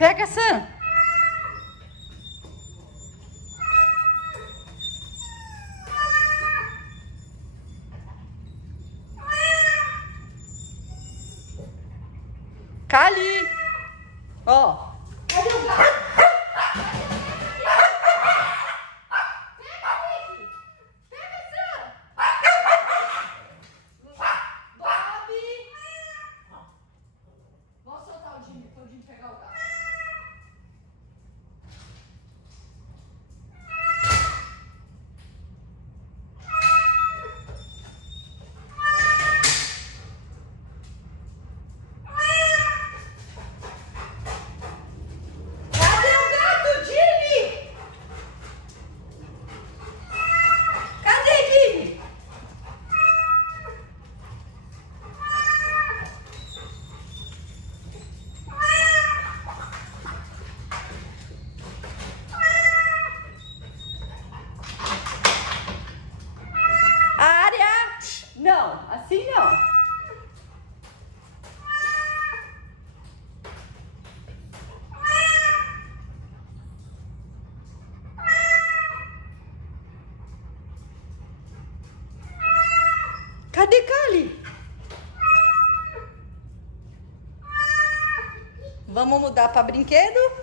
Pega, Sam. Cali. Ó. Cadê o gato? Não, assim não. Cadê Cali? Vamos mudar para brinquedo?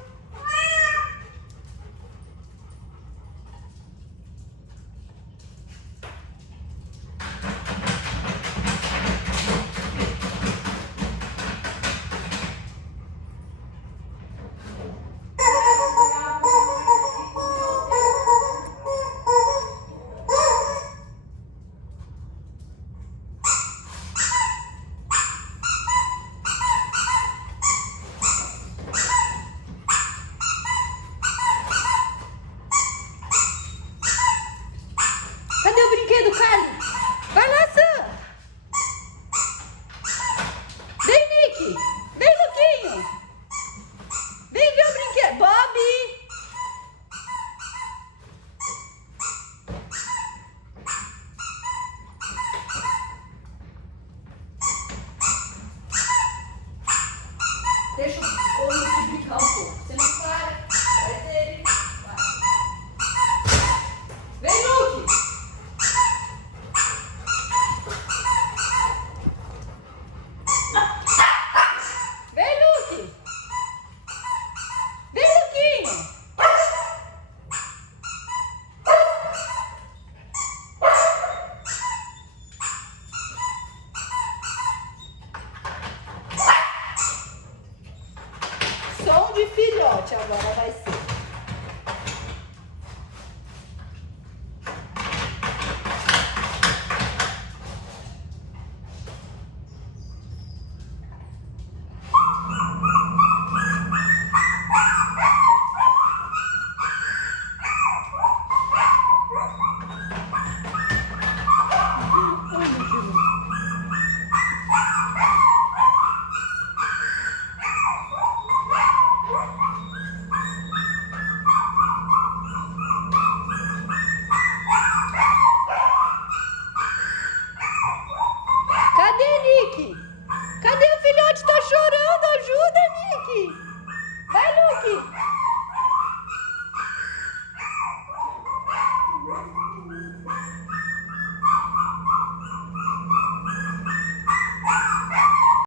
Cadê o brinquedo, Cali? Vai lá, Sam. Vem, Nick. Vem, Luquinho. Vem ver o brinquedo. Bob. Deixa o Luke brincar um pouco. Você não para. Vai dele. Vem, Luke. Vem, Luke. Vem, Luquinho. Som de filhote agora vai ser.